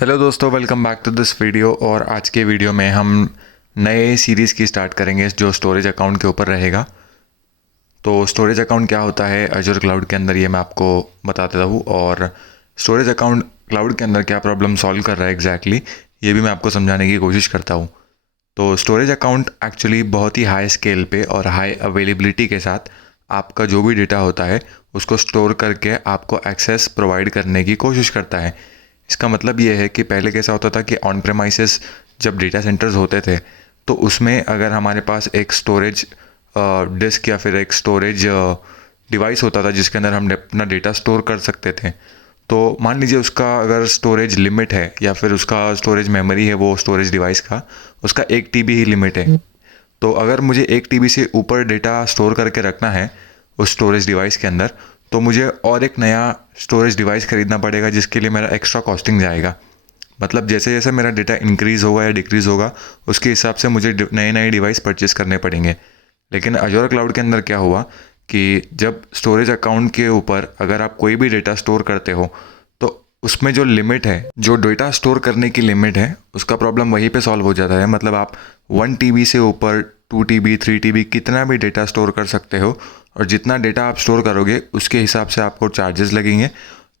Hello दोस्तों, welcome back to this video. और आज के वीडियो में हम नए सीरीज़ की स्टार्ट करेंगे जो स्टोरेज अकाउंट के ऊपर रहेगा। तो स्टोरेज अकाउंट क्या होता है अजूर क्लाउड के अंदर, ये मैं आपको बता देता हूँ। और स्टोरेज अकाउंट क्लाउड के अंदर क्या प्रॉब्लम सॉल्व कर रहा है एग्जैक्टली, ये भी मैं आपको समझाने की कोशिश करता हूँ। तो स्टोरेज अकाउंट एक्चुअली बहुत ही हाई स्केल पे और हाई अवेलेबिलिटी के साथ आपका जो भी डेटा होता है उसको स्टोर करके आपको एक्सेस प्रोवाइड करने की कोशिश करता है। इसका मतलब ये है कि पहले कैसा होता था कि ऑन प्रेमाइसेस जब डेटा सेंटर्स होते थे तो उसमें अगर हमारे पास एक स्टोरेज डिस्क या फिर एक स्टोरेज डिवाइस होता था जिसके अंदर हम अपना डेटा स्टोर कर सकते थे। तो मान लीजिए उसका अगर स्टोरेज लिमिट है या फिर उसका स्टोरेज मेमोरी है, वो स्टोरेज डिवाइस का उसका 1 TB ही लिमिट है। तो अगर मुझे 1 TB से ऊपर डेटा स्टोर करके रखना है उस स्टोरेज डिवाइस के अंदर, तो मुझे और एक नया स्टोरेज डिवाइस ख़रीदना पड़ेगा जिसके लिए मेरा एक्स्ट्रा कॉस्टिंग जाएगा। मतलब जैसे जैसे मेरा डेटा इंक्रीज़ होगा या डिक्रीज़ होगा उसके हिसाब से मुझे नए नए डिवाइस परचेज़ करने पड़ेंगे। लेकिन अजूर क्लाउड के अंदर क्या हुआ कि जब स्टोरेज अकाउंट के ऊपर अगर आप कोई भी डेटा स्टोर करते हो तो उसमें जो लिमिट है, जो डेटा स्टोर करने की लिमिट है, उसका प्रॉब्लम वहीं पे सॉल्व हो जाता है। मतलब आप 1 TB से ऊपर 2 TB 3 TB कितना भी डेटा स्टोर कर सकते हो और जितना डेटा आप स्टोर करोगे उसके हिसाब से आपको चार्जेस लगेंगे।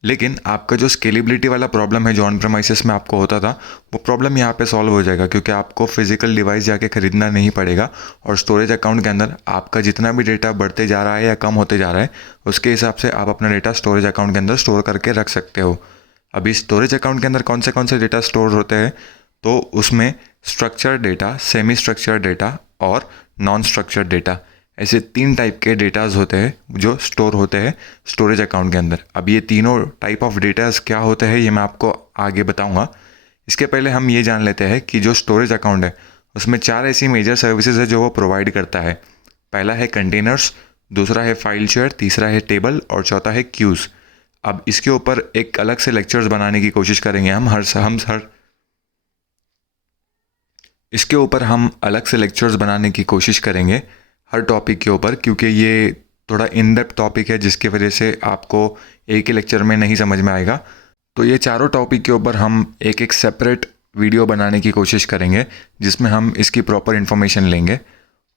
लेकिन आपका जो स्केलेबिलिटी वाला प्रॉब्लम है जो ऑन प्रेमाइसेस में आपको होता था, वो प्रॉब्लम यहाँ पे सॉल्व हो जाएगा क्योंकि आपको फिजिकल डिवाइस जाके ख़रीदना नहीं पड़ेगा। और स्टोरेज अकाउंट के अंदर आपका जितना भी डेटा बढ़ते जा रहा है या कम होते जा रहा है उसके हिसाब से आप अपना डेटा स्टोरेज अकाउंट के अंदर स्टोर करके रख सकते हो। अभी स्टोरेज अकाउंट के अंदर कौन से डेटा स्टोर होते हैं, तो उसमें structured data, semi structured data और नॉन स्ट्रक्चर्ड डेटा, ऐसे 3 टाइप के डेटाज होते हैं जो स्टोर होते हैं स्टोरेज अकाउंट के अंदर। अब ये तीनों टाइप ऑफ डेटाज क्या होते हैं ये मैं आपको आगे बताऊंगा। इसके पहले हम ये जान लेते हैं कि जो स्टोरेज अकाउंट है उसमें 4 ऐसी मेजर सर्विसेज है जो वो प्रोवाइड करता है। पहला है कंटेनर्स, दूसरा है फाइल शेयर, तीसरा है टेबल और चौथा है क्यूज़। अब इसके ऊपर एक अलग से लेक्चर्स बनाने की कोशिश करेंगे हम इसके ऊपर हम अलग से लेक्चर्स बनाने की कोशिश करेंगे हर टॉपिक के ऊपर, क्योंकि ये थोड़ा इन डेप्थ टॉपिक है जिसकी वजह से आपको एक ही लेक्चर में नहीं समझ में आएगा। तो ये चारों टॉपिक के ऊपर हम एक एक सेपरेट वीडियो बनाने की कोशिश करेंगे जिसमें हम इसकी प्रॉपर इन्फॉर्मेशन लेंगे।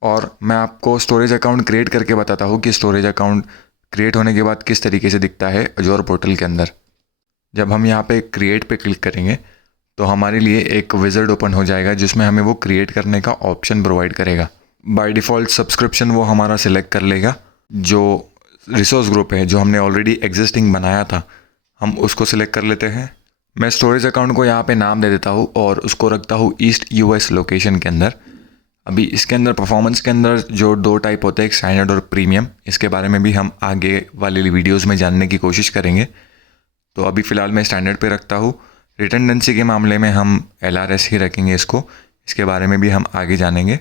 और मैं आपको स्टोरेज अकाउंट क्रिएट करके बताता हूँ कि स्टोरेज अकाउंट क्रिएट होने के बाद किस तरीके से दिखता है अजूर पोर्टल के अंदर। जब हम यहाँ पे क्रिएट पे क्लिक करेंगे तो हमारे लिए एक विज़ार्ड ओपन हो जाएगा जिसमें हमें वो क्रिएट करने का ऑप्शन प्रोवाइड करेगा। बाय डिफ़ॉल्ट सब्सक्रिप्शन वो हमारा सिलेक्ट कर लेगा। जो रिसोर्स ग्रुप है जो हमने ऑलरेडी एग्जिस्टिंग बनाया था हम उसको सिलेक्ट कर लेते हैं। मैं स्टोरेज अकाउंट को यहाँ पे नाम दे देता हूँ और उसको रखता हूँ ईस्ट US लोकेशन के अंदर। अभी इसके अंदर परफॉर्मेंस के अंदर जो 2 टाइप होते हैं, एक स्टैंडर्ड और प्रीमियम, इसके बारे में भी हम आगे वाले वीडियोज़ में जानने की कोशिश करेंगे। तो अभी फ़िलहाल मैं स्टैंडर्ड पे रखता हूँ। रिडंडेंसी के मामले में हम LRS ही रखेंगे इसके बारे में भी हम आगे जानेंगे।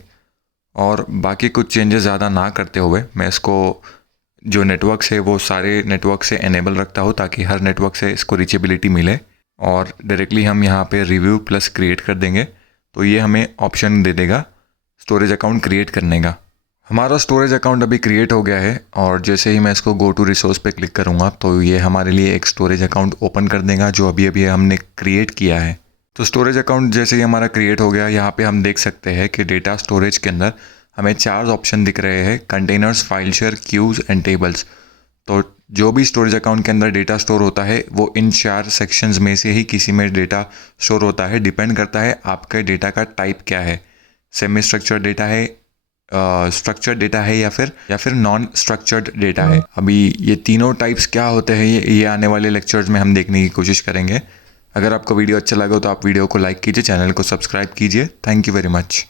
और बाकी कुछ चेंजेस ज़्यादा ना करते हुए मैं इसको जो नेटवर्क्स है वो सारे नेटवर्क से एनेबल रखता हूँ ताकि हर नेटवर्क से इसको रीचेबिलिटी मिले। और डायरेक्टली हम यहाँ पे रिव्यू प्लस क्रिएट कर देंगे तो ये हमें ऑप्शन दे देगा स्टोरेज अकाउंट क्रिएट करने का। हमारा स्टोरेज अकाउंट अभी क्रिएट हो गया है और जैसे ही मैं इसको गो टू रिसोर्स पे क्लिक करूँगा तो ये हमारे लिए एक स्टोरेज अकाउंट ओपन कर देगा जो अभी अभी हमने क्रिएट किया है। तो स्टोरेज अकाउंट जैसे ही हमारा क्रिएट हो गया, यहाँ पे हम देख सकते हैं कि डेटा स्टोरेज के अंदर हमें 4 ऑप्शन दिख रहे हैं, containers, file share, queues and tables. तो जो भी स्टोरेज अकाउंट के अंदर डेटा स्टोर होता है वो इन 4 सेक्शंस में से ही किसी में डेटा स्टोर होता है। डिपेंड करता है आपके डेटा का टाइप क्या है, सेमी स्ट्रक्चर्ड डेटा है, स्ट्रक्चर्ड डेटा है या फिर नॉन स्ट्रक्चर्ड डेटा है। अभी ये तीनों टाइप्स क्या होते हैं ये आने वाले लेक्चर्स में हम देखने की कोशिश करेंगे। अगर आपको वीडियो अच्छा लगा तो आप वीडियो को लाइक कीजिए, चैनल को सब्सक्राइब कीजिए। Thank you very much.